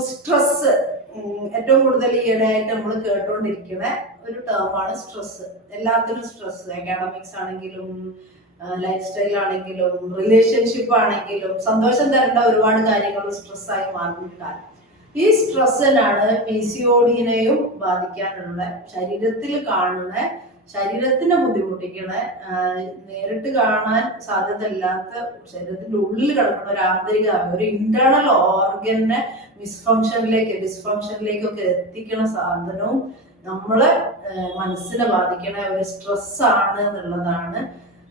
ഇപ്പൊ സ്ട്രെസ് ഏറ്റവും കൂടുതൽ ഈയിടെയായിട്ട് നമ്മൾ കേട്ടുകൊണ്ടിരിക്കുന്ന ഒരു ടേമാണ് സ്ട്രെസ് എല്ലാത്തിനും സ്ട്രെസ് അക്കാഡമിക്സ് ആണെങ്കിലും ലൈഫ് സ്റ്റൈൽ ആണെങ്കിലും റിലേഷൻഷിപ്പ് ആണെങ്കിലും സന്തോഷം തരേണ്ട ഒരുപാട് കാര്യങ്ങൾ സ്ട്രെസ്സായി മാറിയിട്ടാൽ ഈ സ്ട്രെസ്സിനാണ് പി സി ഒഡിനെയും ബാധിക്കാനുള്ള ശരീരത്തിൽ കാണുന്ന ശരീരത്തിനെ ബുദ്ധിമുട്ടിക്കണ നേരിട്ട് കാണാൻ സാധ്യതയില്ലാത്ത ശരീരത്തിന്റെ ഉള്ളിൽ കിടക്കുന്ന ഒരു ആന്തരിക ഒരു ഇന്റേണൽ ഓർഗനെ മിസ്ഫങ്ഷനിലേക്ക് ഡിസ്ഫങ്ഷനിലേക്കൊക്കെ എത്തിക്കണ സാധനവും നമ്മളെ മനസ്സിനെ ബാധിക്കണ ഒരു സ്ട്രെസ് ആണ് എന്നുള്ളതാണ്.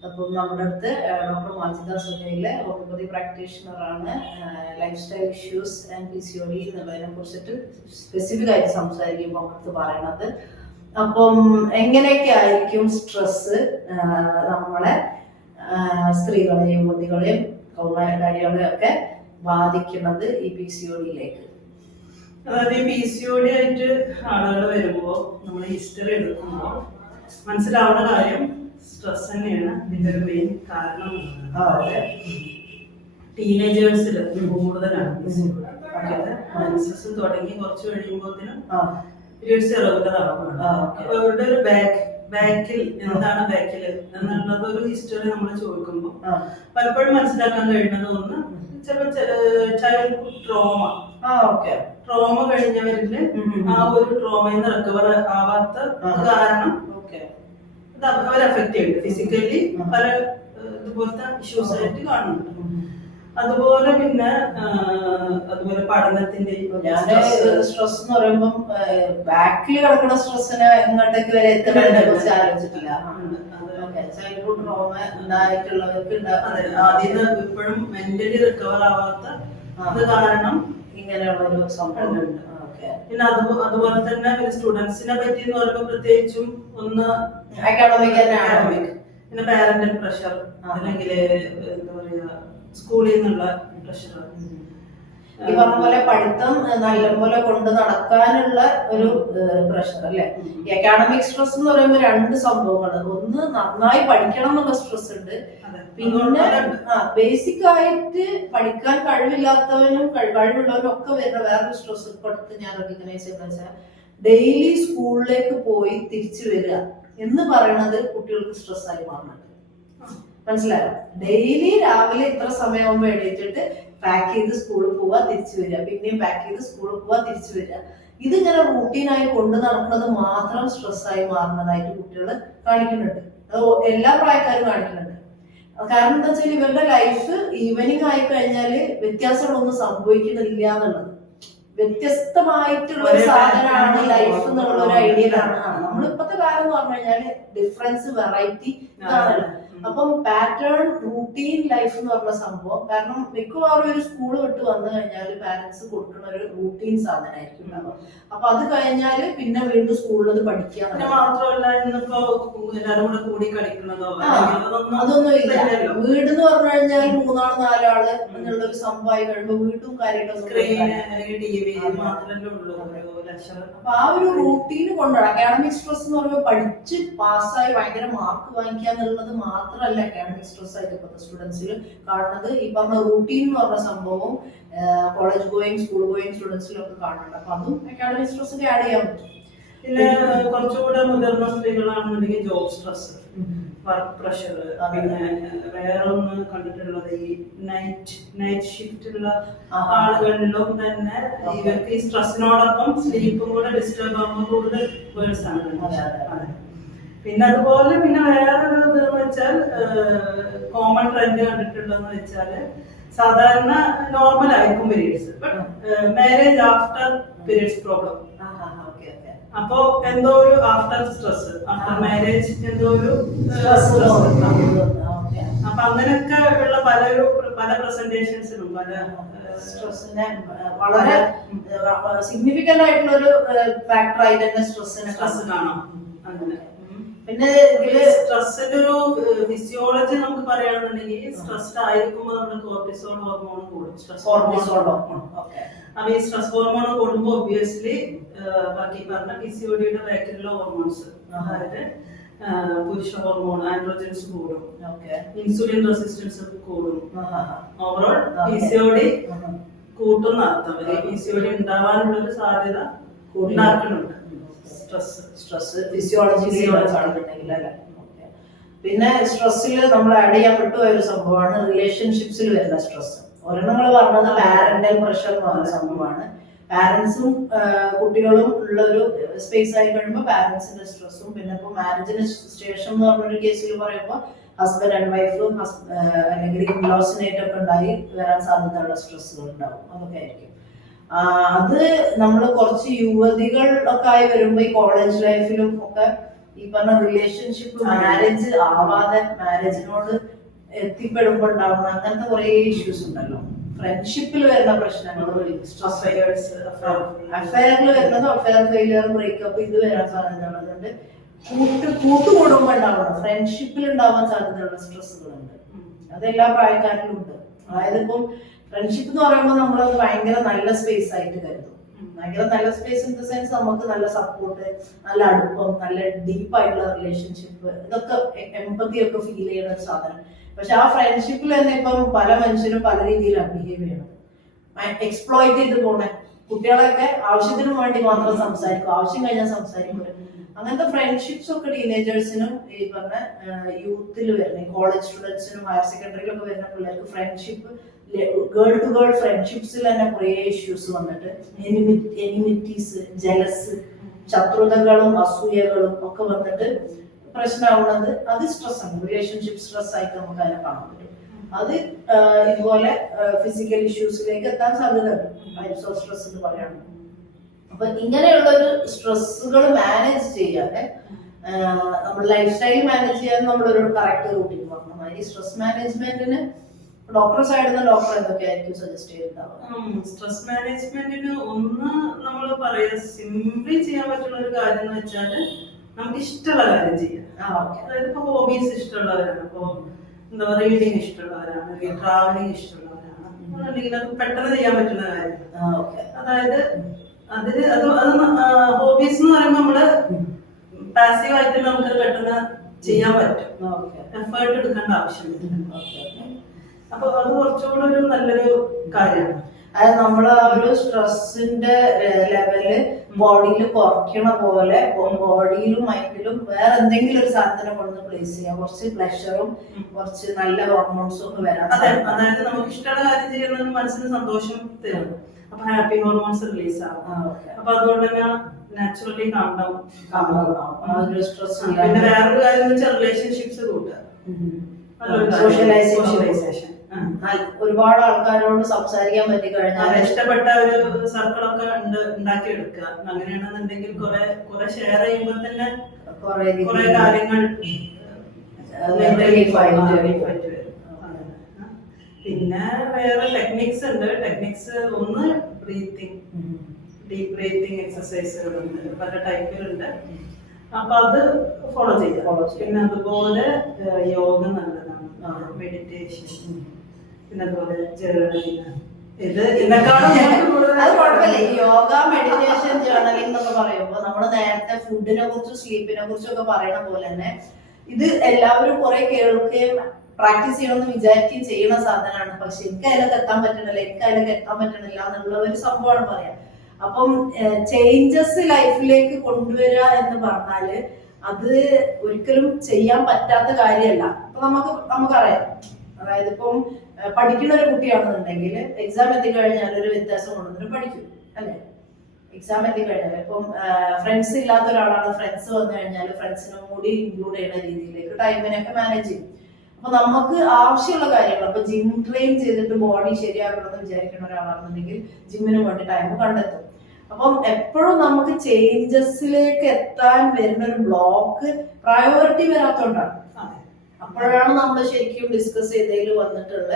അപ്പം നമ്മുടെ അടുത്ത് ഡോക്ടർ മാജിദ സുനയിലെ ഹോമിയോപ്പതി പ്രാക്ടീഷണർ ആണ് life style issues and P C എന്നുള്ളതിനെ കുറിച്ചിട്ട് സ്പെസിഫിക് ആയിട്ട് സംസാരിക്കുമ്പോൾ അടുത്ത് പറയണത്. അപ്പം എങ്ങനെയൊക്കെ ആയിരിക്കും സ്ട്രെസ് നമ്മളെ സ്ത്രീകളെയും യുവതികളെയും കൗമാരക്കാരികളെയും ഒക്കെ ബാധിക്കുന്നത് ഈ പി സി ഒ അതായത് ഈ പി സി ഒഡി ആയിട്ട് ആളുകൾ വരുമ്പോൾ നമ്മൾ ഹിസ്റ്ററി എടുക്കുമ്പോൾ മനസ്സിലാവുന്ന കാര്യം സ്ട്രെസ് തന്നെയാണ് ഇതിന്റെ ഒരു മെയിൻ കാരണം ടീനേജേഴ്സിൽ കൂടുതലാണ് മെൻസസ് തുടങ്ങി കുറച്ച് കഴിയുമ്പോഴത്തേനും ആ, അവരുടെ ഒരു ബാക്ക് ബാക്കിൽ എന്താണ് ബാക്കിൽ എന്നുള്ളത് ഒരു ഹിസ്റ്ററി നമ്മൾ ചോദിക്കുമ്പോൾ പലപ്പോഴും മനസ്സിലാക്കാൻ കഴിയുന്നത് ഒന്ന് ചിലപ്പോൾ ചൈൽഡ്ഹുഡ് ട്രോമ ട്രോമ കഴിഞ്ഞവരിൽ. ആ ഒരു ട്രോമയിൽ നിന്ന് റിക്കവർ ആവാത്ത കാരണം അവരെ അഫക്ട് ചെയ്യുന്നുണ്ട്. ഫിസിക്കലി പല ഇതുപോലത്തെ ഇഷ്യൂസ് ആയിട്ട് കാണുന്നുണ്ട്. അതുപോലെ പിന്നെ അതുപോലെ പഠനത്തിന്റെ സ്ട്രെസ് എന്ന് പറയുമ്പം ബാക്കിൽ കിടക്കുന്ന സ്ട്രെസ്സിനെ എങ്ങോട്ടേക്ക് വരെ എത്തുന്നതിനെ കുറിച്ച് ആലോചിച്ചിട്ടില്ല. ചൈൽഡ്ഹുഡ് ട്രോമ ഉണ്ടായിട്ടുള്ളവർക്ക് ആദ്യം ഇപ്പോഴും മെന്റലി റിക്കവർ ആവാത്ത അത് കാരണം ഇങ്ങനെയുള്ള ഒരു സംഭവം ഉണ്ട്. പിന്നെ അത് അതുപോലെ തന്നെ സ്റ്റുഡൻസിനെ പറ്റി എന്ന് പറയുമ്പോൾ പ്രത്യേകിച്ചും ഒന്ന് അക്കാഡമിക് പിന്നെ പാരന്റൽ പ്രഷർ അല്ലെങ്കിൽ എന്താ പറയാ സ്കൂളിൽ നിന്നുള്ള പ്രഷർ ഈ പറഞ്ഞ പോലെ പഠിത്തം നല്ലപോലെ കൊണ്ട് നടക്കാനുള്ള ഒരു പ്രഷർ അല്ലെ? ഈ അക്കാഡമിക് സ്ട്രെസ് എന്ന് പറയുമ്പോൾ രണ്ട് സംഭവങ്ങൾ ഒന്ന് നന്നായി പഠിക്കണം എന്നുള്ള സ്ട്രെസ് ഉണ്ട്. പിന്നെ ബേസിക് ആയിട്ട് പഠിക്കാൻ കഴിവില്ലാത്തവനും കഴി- കഴിവുള്ളവനും ഒക്കെ വരുന്ന വേറൊരു സ്ട്രെസ് ഇപ്പൊ അടുത്ത് ഞാൻ റെക്കഗ്നൈസ് ചെയ്യുന്ന വെച്ചാൽ ഡെയിലി സ്കൂളിലേക്ക് പോയി തിരിച്ചു വരിക എന്ന് പറയുന്നത് കുട്ടികൾക്ക് സ്ട്രെസ് ആയി മാറുന്നുണ്ട്. മനസ്സിലായോ? ഡെയിലി രാവിലെ ഇത്ര സമയമാകുമ്പോൾ എണീറ്റിട്ട് പാക്ക് ചെയ്ത് സ്കൂളിൽ പോവുക തിരിച്ചു വരിക. പിന്നെയും പാക്ക് ചെയ്ത് സ്കൂളിൽ പോവുക തിരിച്ചു വരിക. ഇതിങ്ങനെ റൂട്ടീനായി കൊണ്ട് നടക്കുന്നത് മാത്രം സ്ട്രെസ്സായി മാറുന്നതായിട്ട് കുട്ടികൾ കാണിക്കുന്നുണ്ട്. അത് എല്ലാ പ്രായക്കാരും കാണിക്കുന്നുണ്ട്. കാരണം എന്താ വെച്ചാൽ ഇവരുടെ ലൈഫ് ഈവനിങ് ആയി കഴിഞ്ഞാൽ വ്യത്യാസങ്ങളൊന്നും സംഭവിക്കുന്നില്ല എന്നുള്ളത്. വ്യത്യസ്തമായിട്ടുള്ള ഒരു സാധനമാണ് ലൈഫ് എന്നുള്ള ഒരു ഐഡിയയിലാണ് നമ്മൾ ഇപ്പത്തെ കാലം എന്ന് പറഞ്ഞു കഴിഞ്ഞാൽ ഡിഫറൻസ് വെറൈറ്റി ഇതാണല്ലോ. അപ്പം പാറ്റേൺ റൂട്ടീൻ ലൈഫ് എന്ന് പറഞ്ഞ സംഭവം. കാരണം മിക്കവാറും ഒരു സ്കൂൾ വിട്ട് വന്നു കഴിഞ്ഞാൽ പാരന്റ്സ് കൊടുക്കുന്ന ഒരു റൂട്ടീൻ സാധനമായിരിക്കും അപ്പൊ അത് കഴിഞ്ഞാൽ പിന്നെ വീണ്ടും സ്കൂളിൽ അത് പഠിക്കുക പിന്നെ മാത്രമല്ല ഇന്നിപ്പോ കൂടെ കൂടി കളിക്കുന്നതോ അതൊന്നും ഇല്ല. വീട് എന്ന് പറഞ്ഞു കഴിഞ്ഞാൽ മൂന്നാൾ നാലാൾ എന്നുള്ള ഒരു സംഭവമായി കഴിയുമ്പോ വീട്ടും ലക്ഷം അപ്പൊ ആ ഒരു റൂട്ടീന് കൊണ്ടാണ് അക്കാഡമിക് സ്ട്രെസ് എന്ന് പറയുമ്പോൾ പഠിച്ച് പാസ്സായി ഭയങ്കര മാർക്ക് വാങ്ങിക്കുക എന്നുള്ളത് മാത്രമല്ല അക്കാഡമിക് സ്ട്രെസ് ആയിട്ട് ഇപ്പോഴത്തെ സ്റ്റുഡൻസിൽ കാണുന്നത് ഈ പറഞ്ഞ റൂട്ടീൻ എന്ന് പറഞ്ഞ സംഭവം കോളേജ് ഗോയിങ് സ്കൂൾ ഗോയിങ് സ്റ്റുഡൻസിലൊക്കെ കാണുന്നുണ്ട് അപ്പൊ അതും അക്കാഡമിക് സ്ട്രെസ്സിൽ ആഡ് ചെയ്യാൻ പറ്റും പിന്നെ കുറച്ചുകൂടെ മുതിർന്ന സ്ത്രീകളാണെന്നുണ്ടെങ്കിൽ ജോബ് സ്ട്രെസ് വർക്ക് പ്രഷർ. പിന്നെ വേറെ ഒന്ന് കണ്ടിട്ടുള്ളത് ഈ നൈറ്റ് നൈറ്റ് ഷിഫ്റ്റുള്ള. ആളുകളിലും തന്നെ ഇവർക്ക് ഈ സ്ട്രെസ്സിനോടൊപ്പം സ്ലീപ്പും കൂടെ ഡിസ്റ്റർബ് ആകുമ്പോൾ കൂടുതൽ പേഴ്സാണ്. പിന്നെ അതുപോലെ പിന്നെ വേറൊരു ഇത് വെച്ചാൽ കോമൺ ട്രെൻഡ് കണ്ടിട്ടുള്ളതെന്ന് വെച്ചാൽ സാധാരണ നോർമൽ ആയിരിക്കും periods but marriage after periods problem അപ്പൊ എന്തോ ഒരു ആഫ്റ്റർ സ്ട്രെസ് ആഫ്റ്റർ. മാരേജ് എന്തോ ഒരു സ്ട്രെസ് അപ്പൊ അങ്ങനെയൊക്കെ ഉള്ള പല പല പ്രസന്റേഷൻസിനും പല സ്ട്രെസ്സിനെ വളരെ സിഗ്നിഫിക്കന്റ് ആയിട്ടുള്ള ഒരു ഫാക്ടർ ആയി തന്നെ സ്ട്രെസ്സിനെ സ്ട്രെസ് കാണാം. അങ്ങനെ. പിന്നെ ഇതിൽ സ്ട്രെസ്സിന്റെ ഒരു ഫിസിയോളജി നമുക്ക് പറയുകയാണെന്നുണ്ടെങ്കിൽ സ്ട്രെസ്ഡ് ആയിരിക്കുമ്പോൾ നമ്മുടെ കോർട്ടിസോൾ ഹോർമോൺ കൂടും. സ്ട്രെസ് കോർട്ടിസോൾ ഓക്കെ അപ്പൊ ഈ സ്ട്രെസ് ഹോർമോൺ കൂടുമ്പോൾ ഒബിയസ്ലി ബാക്കി പറഞ്ഞ പി സി ഒഡിയുടെ ബാക്കിലുള്ള ഹോർമോൺസ് അതായത് പുരുഷ ഹോർമോൺ ആൻഡ്രോജൻസ് കൂടും. ഇൻസുലിൻ റെസിസ്റ്റൻസ് കൂടും. ഓവറോൾ പി സി കൂട്ടുന്ന അർത്ഥം പി സി ഉണ്ടാവാനുള്ള ഒരു സാധ്യത ഉണ്ടാക്കുന്നുണ്ട്. സ്ട്രെസ് സ്ട്രെസ് ഫിസിയോളജിക്കലി കാണുന്നുണ്ടെങ്കിൽ അല്ലെ. പിന്നെ സ്ട്രെസ്സിൽ നമ്മൾ ആഡ് ചെയ്യാൻ പറ്റുന്ന ഒരു സംഭവമാണ് റിലേഷൻഷിപ്സിൽ വരുന്ന സ്ട്രെസ് ഒരെണ്ണങ്ങൾ പറഞ്ഞത് പാരന്റൽ പ്രഷർ എന്ന് പറയുന്ന സംഭവമാണ്. പാരന്റ്സും കുട്ടികളും ഉള്ള ഒരു സ്പേസ് ആയി കഴിയുമ്പോൾ പാരന്റ്സിന്റെ സ്ട്രെസ്സും പിന്നെ ഇപ്പോൾ മാരേജിന് ശേഷം എന്ന് പറഞ്ഞൊരു കേസിൽ പറയുമ്പോൾ ഹസ്ബൻഡ് ആൻഡ് വൈഫും അല്ലെങ്കിൽ ഇൻലോസിനായിട്ടൊക്കെ ഉണ്ടായി വരാൻ സാധ്യതയുള്ള സ്ട്രെസ്സുകൾ ഉണ്ടാവും. അതൊക്കെ ആയിരിക്കും. അത് നമ്മൾ കുറച്ച് യുവതികൾ ഒക്കെ ആയി വരുമ്പോ ഈ കോളേജ് ലൈഫിലും ഒക്കെ ഈ പറഞ്ഞ റിലേഷൻഷിപ്പ് മാരേജ് ആവാതെ മാരേജിനോട് എത്തിപ്പെടുമ്പോ ഉണ്ടാവുന്ന അങ്ങനത്തെ കുറെ ഇഷ്യൂസ് ഉണ്ടല്ലോ. ഫ്രണ്ട്ഷിപ്പിൽ വരുന്ന പ്രശ്നങ്ങൾ അഫയറിൽ വരുന്നത് അഫയർ ഫെയിലിയർ ബ്രേക്കപ്പ് ഇത് വരാൻ സാധ്യതയുള്ളതുണ്ട്. കൂട്ട് കൂട്ടുകൂടുമ്പോ ഉണ്ടാവണം ഫ്രണ്ട്ഷിപ്പിൽ ഉണ്ടാവാൻ സാധ്യതയുള്ള സ്ട്രെസ്സുകളുണ്ട് അതെല്ലാ പ്രായക്കാരിലും ഉണ്ട്. അതായത് ഇപ്പം ഫ്രണ്ട്ഷിപ്പ് എന്ന് പറയുമ്പോൾ നമ്മൾ അത് ഭയങ്കര നല്ല സ്പേസ് ആയിട്ട് കരുതും. ഭയങ്കര നല്ല സ്പേസ് ഇൻ ദ സെൻസ് നമുക്ക് നല്ല സപ്പോർട്ട് നല്ല അടുപ്പം നല്ല ഡീപ്പ് ആയിട്ടുള്ള റിലേഷൻഷിപ്പ് ഇതൊക്കെ എമ്പത്തി ഒക്കെ ഫീൽ ചെയ്യുന്ന ഒരു സാധനം. പക്ഷെ ആ ഫ്രണ്ട്ഷിപ്പിൽ തന്നെ ഇപ്പം പല മനുഷ്യരും പല രീതിയിൽ ബിഹേവ് ചെയ്യണം. എക്സ്പ്ലോയിറ്റ് ചെയ്ത് പോണ. കുട്ടികളൊക്കെ ആവശ്യത്തിന് വേണ്ടി മാത്രം സംസാരിക്കും. ആവശ്യം കഴിഞ്ഞാൽ സംസാരിക്കും. അങ്ങനത്തെ ഫ്രണ്ട്ഷിപ്സ് ഒക്കെ ടീനേജേഴ്സിനും ഈ പറഞ്ഞ യൂത്തിൽ വരുന്ന. കോളേജ് സ്റ്റുഡൻസിനും ഹയർ സെക്കൻഡറിയിലൊക്കെ വരുന്ന പിള്ളേർക്ക് ഫ്രണ്ട്ഷിപ്പ് ഗേൾ ടു ഗേൾ ഫ്രണ്ട്ഷിപ്സിൽ തന്നെ കുറേ ഇഷ്യൂസ് വന്നിട്ട്. എനിമിറ്റീസ് ജലസ് ശത്രുതകളും അസൂയകളും ഒക്കെ വന്നിട്ട് പ്രശ്നമാവുന്നത് അത് സ്ട്രെസ് ആണ്. റിലേഷൻഷിപ്പ് സ്ട്രെസ് ആയിട്ട് നമുക്ക് അതിനെ കാണാൻ പറ്റും. അത് ഇതുപോലെ ഫിസിക്കൽ ഇഷ്യൂസിലേക്ക് എത്താൻ സാധ്യതയുണ്ട് ടൈപ്സ് ഓഫ് സ്ട്രെസ് എന്ന് പറയുന്നത് അപ്പൊ ഇങ്ങനെയുള്ള ഒരു സ്ട്രെസ്സുകൾ മാനേജ് ചെയ്യാതെ നമ്മൾ ലൈഫ് സ്റ്റൈൽ മാനേജ് ചെയ്യാൻ നമ്മളൊരു കറക്റ്റ് റൂട്ടീൻ പറഞ്ഞു മാതിരി സ്ട്രെസ് മാനേജ്മെന്റിന് ഡോക്ടർ സൈഡിൽ നിന്ന് ഡോക്ടർ എന്തൊക്കെയായിരിക്കും സജസ്റ്റ് ചെയ്യുന്നുണ്ടാവുക സ്ട്രെസ് മാനേജ്മെന്റിന് ഒന്ന് നമ്മൾ പറയുക സിമ്പിൾ ചെയ്യാൻ പറ്റുന്ന ഒരു കാര്യം എന്ന് വെച്ചാൽ നമുക്ക് ഇഷ്ടമുള്ള കാര്യം ചെയ്യാം. അതായത് ഇപ്പൊ ഹോബീസ് ഇഷ്ടമുള്ളവരാണ്. ഇപ്പൊ എന്താ പറയുക റീഡിങ് ഇഷ്ടമുള്ളവരാണ് അല്ലെങ്കിൽ ട്രാവലിംഗ് ഇഷ്ടമുള്ളവരാണ്. അല്ലെങ്കിൽ അത് പെട്ടെന്ന് ചെയ്യാൻ പറ്റുന്ന കാര്യം. അതായത് അതിൽ അത് അത് ഹോബീസ് എന്ന് പറയുമ്പോൾ നമ്മൾ പാസീവ് ആയിട്ട് നമുക്ക് പെട്ടെന്ന് ചെയ്യാൻ പറ്റും. എഫേർട്ട് എടുക്കേണ്ട ആവശ്യമില്ല. അപ്പൊ അത് കുറച്ചുകൂടെ ഒരു നല്ലൊരു കാര്യമാണ്. അതായത് നമ്മൾ ആ ഒരു സ്ട്രെസ്സിന്റെ ലെവൽ ബോഡിയിൽ കുറയ്ക്കണ പോലെ ബോഡിയിലും മൈൻഡിലും വേറെ എന്തെങ്കിലും ഒരു സാധനം കൊണ്ട് പ്ലേസ് ചെയ്യാം. കുറച്ച് പ്ലഷറും കുറച്ച് നല്ല ഹോർമോൺസും ഒക്കെ വരാം അതെ അതായത് നമുക്ക് ഇഷ്ടമുള്ള കാര്യം ചെയ്യുന്നത് മനസ്സിന് സന്തോഷം തരും. അപ്പൊ ഹാപ്പി ഹോർമോൺസ് റിലീസ് ആവും. അപ്പൊ അതുകൊണ്ട് തന്നെ നാച്ചുറലി കണ്ടാവും കണ്ടാവും സ്ട്രെസ് പിന്നെ വേറൊരു കാര്യം എന്ന് വെച്ചാൽ റിലേഷൻഷിപ്സ് കൂട്ടുക. സോഷ്യലൈസേഷൻ ഒരുപാട് ആൾക്കാരോട് സംസാരിക്കാൻ പറ്റി കഴിഞ്ഞാൽ ഇഷ്ടപ്പെട്ട ഒരു സർക്കിൾ ഒക്കെ ഉണ്ടാക്കി എടുക്കുക അങ്ങനെയാണെന്നുണ്ടെങ്കിൽ കുറെ കുറെ ഷെയർ ചെയ്യുമ്പോൾ തന്നെ കുറെ കുറെ കാര്യങ്ങൾ. പിന്നെ വേറെ ടെക്നിക്സ് ഉണ്ട്. ടെക്നിക്സ് ഒന്ന് ബ്രീത്തിങ് ഡീപ് ബ്രീത്തിങ് എക്സസൈസുകളുണ്ട് പല ടൈപ്പിലുണ്ട് അപ്പൊ അത് ഫോളോ ചെയ്യാം പിന്നെ അതുപോലെ യോഗ നല്ലതാണ്. മെഡിറ്റേഷൻ പിന്നെ അതുപോലെ ജേർണലിങ് ഇത് അത് കുഴപ്പമില്ല. യോഗ മെഡിറ്റേഷൻ ജേർണലിംഗ് എന്നൊക്കെ പറയുമ്പോൾ നമ്മൾ നേരത്തെ ഫുഡിനെ കുറിച്ചും സ്ലീപ്പിനെ കുറിച്ചും ഒക്കെ പറയുന്ന പോലെ തന്നെ ഇത് എല്ലാവരും കുറെ കേൾക്കുകയും പ്രാക്ടീസ് ചെയ്യണമെന്ന് വിചാരിക്കുകയും ചെയ്യുന്ന സാധനമാണ്. പക്ഷെ എനിക്ക് അതിലൊക്കെ എത്താൻ പറ്റണില്ല എനിക്ക് അതിലൊക്കെ എത്താൻ പറ്റണില്ല എന്നുള്ള ഒരു സംഭവമാണ് പറയാം. അപ്പം ചേഞ്ചസ് ലൈഫിലേക്ക് കൊണ്ടുവരിക എന്ന് പറഞ്ഞാൽ അത് ഒരിക്കലും ചെയ്യാൻ പറ്റാത്ത കാര്യമല്ല. അപ്പൊ നമുക്ക് നമുക്കറിയാം. അതായത് ഇപ്പം പഠിക്കുന്ന ഒരു കുട്ടിയാണെന്നുണ്ടെങ്കിൽ എക്സാം എത്തി കഴിഞ്ഞാൽ ഒരു വ്യത്യാസം കൊണ്ടുവന്നിട്ട് പഠിക്കും അല്ലേ? എക്സാം എത്തി കഴിഞ്ഞാൽ ഇപ്പം ഫ്രണ്ട്സ് ഇല്ലാത്ത ഒരാളാണ് ഫ്രണ്ട്സ് വന്നു കഴിഞ്ഞാൽ ഫ്രണ്ട്സിനും കൂടി ഇൻക്ലൂഡ് ചെയ്യുന്ന രീതിയിലേക്ക് ടൈമിനൊക്കെ മാനേജ് ചെയ്യും. അപ്പൊ നമുക്ക് ആവശ്യമുള്ള കാര്യങ്ങൾ അപ്പൊ ജിം ട്രെയിൻ ചെയ്തിട്ട് ബോഡി ശരിയാക്കണമെന്ന് വിചാരിക്കുന്ന ഒരാളാണെന്നുണ്ടെങ്കിൽ ജിമ്മിന് വേണ്ടി ടൈം കണ്ടെത്തും. അപ്പം എപ്പോഴും നമുക്ക് ചേഞ്ചസിലേക്ക് എത്താൻ വരുന്ന ഒരു ബ്ലോക്ക് പ്രയോറിറ്റി വരാത്തോണ്ടാണ്. അപ്പോഴാണ് നമ്മൾ ശരിക്കും ഡിസ്കസ് ചെയ്തതിൽ വന്നിട്ടുള്ള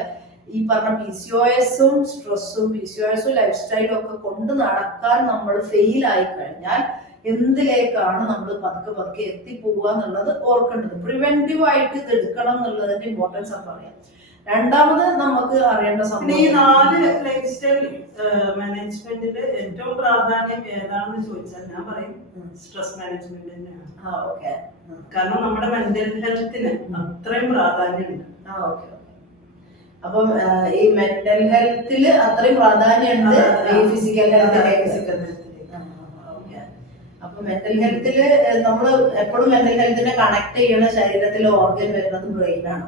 ഈ പറഞ്ഞ പി സി ഒ എസും സ്ട്രെസ്സും പി സി ഒ എസും ലൈഫ് സ്റ്റൈലും ഒക്കെ കൊണ്ട് നടക്കാൻ നമ്മൾ ഫെയിൽ ആയി കഴിഞ്ഞാൽ എന്തിലേക്കാണ് നമ്മൾ പതുക്കെ പതുക്കെ എത്തിപ്പോവുക എന്നുള്ളത് ഓർക്കേണ്ടത്. പ്രിവെന്റീവ് ആയിട്ട് ഇത് എടുക്കണം എന്നുള്ളതിന്റെ ഇമ്പോർട്ടൻസ് പറയാം രണ്ടാമത് നമുക്ക് അറിയേണ്ട സമയം ഈ നാല് ലൈഫ് സ്റ്റൈൽ മാനേജ്മെന്റിൽ ഏറ്റവും പ്രാധാന്യം ഏതാണെന്ന് ചോദിച്ചാൽ ഞാൻ പറയും സ്ട്രെസ് മാനേജ്മെന്റ് തന്നെയാണ്. കാരണം നമ്മുടെ മെന്റൽ ഹെൽത്തിന് അത്രയും പ്രാധാന്യമുണ്ട്. ആ ഓക്കെ അപ്പം ഈ മെന്റൽ ഹെൽത്തിൽ അത്രയും പ്രാധാന്യമുണ്ട് ഈ ഫിസിക്കൽ ഹെൽത്തിലേക്ക് അപ്പൊ മെന്റൽ ഹെൽത്തിൽ നമ്മൾ എപ്പോഴും മെന്റൽ ഹെൽത്തിനെ കണക്ട് ചെയ്യണ ശരീരത്തിലെ ഓർഗൻ വരുന്നത് ബ്രെയിൻ ആണ്.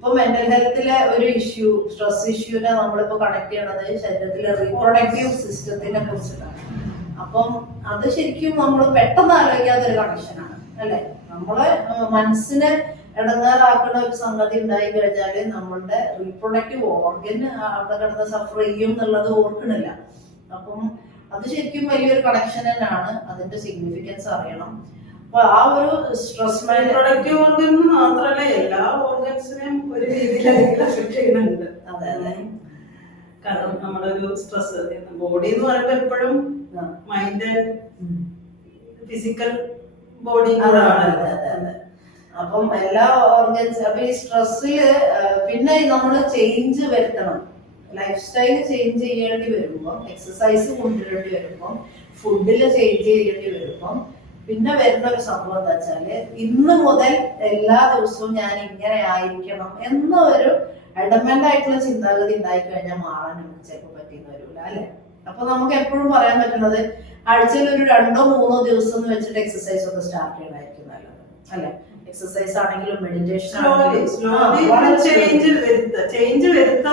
ഇപ്പൊ മെന്റൽ ഹെൽത്തിലെ ഒരു ഇഷ്യൂ സ്ട്രെസ് ഇഷ്യൂനെ നമ്മളിപ്പോ കണക്ട് ചെയ്യണത് ശരീരത്തിലെ റീപ്രൊഡക്റ്റീവ് സിസ്റ്റത്തിനെ കുറിച്ചിട്ടാണ്. അപ്പം അത് ശരിക്കും നമ്മൾ പെട്ടെന്ന് ആലോചിക്കാത്ത ഒരു കണക്ഷനാണ് അല്ലെ? നമ്മളെ മനസ്സിനെ ഇടങ്ങാറാക്കുന്ന ഒരു സംഗതി ഉണ്ടായി കഴിഞ്ഞാൽ നമ്മളുടെ റീപ്രൊഡക്റ്റീവ് ഓർഗൻ അവിടെ കിടന്ന് സഫർ ചെയ്യും എന്നുള്ളത് ഓർക്കണില്ല. അപ്പം അത് ശരിക്കും വലിയൊരു കണക്ഷൻ തന്നെയാണ് അതിന്റെ സിഗ്നിഫിക്കൻസ് അറിയണം. അപ്പൊ ആ ഒരു സ്ട്രെസ് മാനേജ് പ്രൊഡക്റ്റീവ് ഓർഗൻ മാത്രമല്ല എല്ലാ ഓർഗൻസിനെയും ഒരു രീതിയിൽ എഫക്ട് ചെയ്യുന്നുണ്ട്. അതെ അതെ. കാരണം നമ്മുടെ ഒരു സ്ട്രെസ് ബോഡി എന്ന് പറയുമ്പോൾ എപ്പോഴും മൈൻഡ്. Physical body. അപ്പം എല്ലാ ഓർഗൻസ് അപ്പൊ ഈ സ്ട്രെസ്സിൽ പിന്നെ നമ്മൾ ചേഞ്ച് വരുത്തണം. ലൈഫ് സ്റ്റൈൽ ചേഞ്ച് ചെയ്യേണ്ടി വരുമ്പോൾ എക്സസൈസ് കൊണ്ടുവരേണ്ടി വരുമ്പോൾ ഫുഡിൽ ചേഞ്ച് ചെയ്യേണ്ടി വരുമ്പോൾ പിന്നെ വരുന്ന ഒരു സംഭവം എന്താ വെച്ചാൽ ഇന്ന് മുതൽ എല്ലാ ദിവസവും ഞാൻ ഇങ്ങനെ ആയിരിക്കണം എന്ന ഒരു അഡമന്റ് ആയിട്ടുള്ള ചിന്താഗതി ഉണ്ടായി കഴിഞ്ഞാൽ മാറാൻ നമുക്ക് ചിലപ്പോൾ പറ്റിയെന്ന് വരില്ല അല്ലെ? അപ്പൊ നമുക്ക് എപ്പോഴും പറയാൻ പറ്റുന്നത് ആഴ്ചയിൽ ഒരു രണ്ടോ മൂന്നോ ദിവസം വെച്ചിട്ട് എക്സസൈസ് ഒക്കെ സ്റ്റാർട്ട് ചെയ്യണമായിരിക്കും നല്ലത് അല്ലെ? എക്സസൈസ് ആണെങ്കിലും മെഡിറ്റേഷൻ ചേഞ്ച് വരുത്തുക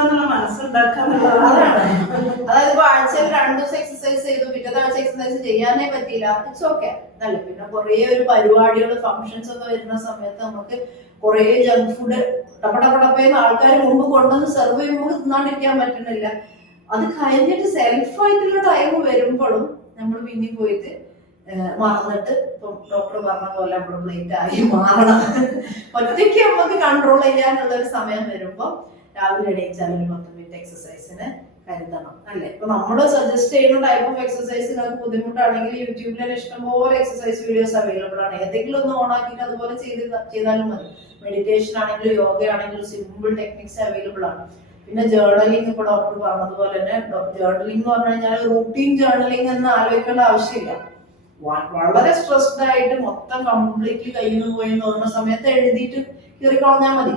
അതായത് ഇപ്പൊ ആഴ്ചയിൽ രണ്ടു ദിവസം എക്സസൈസ് ചെയ്തു പിറ്റത്തെ ആഴ്ച എക്സസൈസ് ചെയ്യാനേ പറ്റിയില്ല. ഇറ്റ്സ് ഓക്കെ നല്ല പിന്നെ കുറേ ഒരു പരിപാടികൾ ഫംഗ്ഷൻസ് ഒക്കെ വരുന്ന സമയത്ത് നമുക്ക് കുറേ ജങ്ക് ഫുഡ് ടപ്പടപ്പടപ്പേന്ന് ആൾക്കാർ മുമ്പ് കൊണ്ടുവന്ന് സെർവ് ചെയ്യുമ്പോൾ തിന്നാണ്ടിരിക്കാൻ പറ്റുന്നില്ല. അത് കഴിഞ്ഞിട്ട് സെൽഫായിട്ടുള്ള ടൈം വരുമ്പോഴും നമ്മൾ പിന്നെ പോയിട്ട് മറന്നിട്ട് ഇപ്പം ഡോക്ടർ പറഞ്ഞ പോലെ നമ്മൾ ലേറ്റ് ആയി മാറണം. ഒറ്റയ്ക്ക് നമുക്ക് കൺട്രോൾ ചെയ്യാനുള്ള ഒരു സമയം വരുമ്പോൾ രാവിലെ എണീച്ചാൽ ഒരു പത്ത് മിനിറ്റ് എക്സസൈസിന് കരുതണം അല്ലെ? ഇപ്പൊ നമ്മൾ സജസ്റ്റ് ചെയ്യുന്ന ടൈപ്പ് ഓഫ് എക്സസൈസ് നിങ്ങൾക്ക് ബുദ്ധിമുട്ടാണെങ്കിൽ യൂട്യൂബിൽ തന്നെ ഇഷ്ടംപോലെ എക്സസൈസ് വീഡിയോസ് അവൈലബിൾ ആണ്. ഏതെങ്കിലും ഒന്ന് ഓൺ ആക്കിയിട്ട് അതുപോലെ ചെയ്ത് ചെയ്താലും മതി. മെഡിറ്റേഷൻ ആണെങ്കിലും യോഗ ആണെങ്കിലും സിമ്പിൾ ടെക്നിക്സ് അവൈലബിൾ ആണ്. പിന്നെ ജേർണലിംഗ് ഇപ്പൊ ഡോക്ടർ പറഞ്ഞതുപോലെ തന്നെ ജേർണലിംഗ് എന്ന് പറഞ്ഞു കഴിഞ്ഞാൽ റൂട്ടീൻ ജേർണലിംഗ് എന്ന് ആലോചിക്കേണ്ട ആവശ്യമില്ല. വളരെ സ്ട്രെസ്ഡ് ആയിട്ട് മൊത്തം കംപ്ലീറ്റ്ലി കയ്യിൽ നിന്ന് പോയി തോന്നുന്ന സമയത്ത് എഴുതിയിട്ട് കീറിക്കളഞ്ഞാൽ മതി.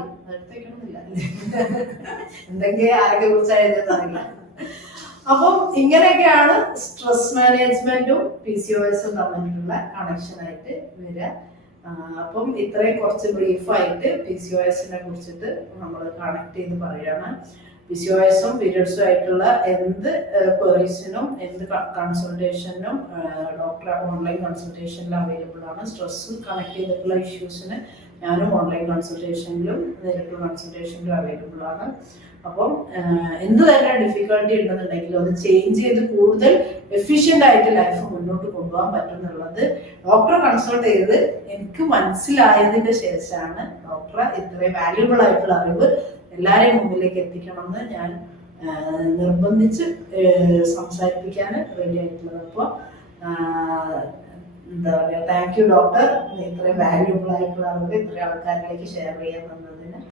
എന്തെങ്കിലും ആരൊക്കെ കുറിച്ച് എഴുതുന്നറിയില്ല അപ്പം ഇങ്ങനെയൊക്കെയാണ് സ്ട്രെസ് മാനേജ്മെന്റും പി സി ഒ എസും തമ്മിലുള്ള കണക്ഷൻ ആയിട്ട് വരിക. അപ്പം ഇത്രയും കുറച്ച് ബ്രീഫായിട്ട് പി സി ഒ എസിനെ കുറിച്ചിട്ട് നമ്മൾ കണക്ട് ചെയ്ത് പറയുകയാണ്. പി സി പീരിയഡ്സും ആയിട്ടുള്ള എന്ത് ക്വറീസിനും എന്ത് കൺസൾട്ടേഷനും ഡോക്ടർ ഓൺലൈൻ കൺസൾട്ടേഷനിൽ അവൈലബിൾ ആണ്. സ്ട്രെസ് കണക്ട് ചെയ്തിട്ടുള്ള ഇഷ്യൂസിന് ഞാനും ഓൺലൈൻ കൺസൾട്ടേഷനിലും നേരിട്ടുള്ള കൺസൾട്ടേഷനിലും അവൈലബിൾ ആണ്. അപ്പം എന്ത് തന്നെ ഡിഫിക്കൽട്ടി ഉണ്ടെന്നുണ്ടെങ്കിലും അത് ചേഞ്ച് ചെയ്ത് കൂടുതൽ എഫിഷ്യന്റ് ആയിട്ട് ലൈഫ് മുന്നോട്ട് കൊണ്ടുപോകാൻ പറ്റും എന്നുള്ളത് ഡോക്ടറെ കൺസൾട്ട് ചെയ്ത് എനിക്ക് മനസ്സിലായതിന്റെ ശേഷമാണ് ഡോക്ടറെ ഇത്രയും വാല്യുബിൾ ആയിട്ടുള്ള അറിവ് എല്ലാവരെയും മുമ്പിലേക്ക് എത്തിക്കണമെന്ന് ഞാൻ നിർബന്ധിച്ച് സംസാരിപ്പിക്കാൻ റെഡി ആയിട്ടുള്ളത്. അപ്പോൾ എന്താ പറയുക താങ്ക് യു ഡോക്ടർ ഇത്രയും വാല്യൂബിൾ ആയിട്ടുള്ള ഇത്രയും ആൾക്കാരിലേക്ക് ഷെയർ ചെയ്യാൻ തന്നത്.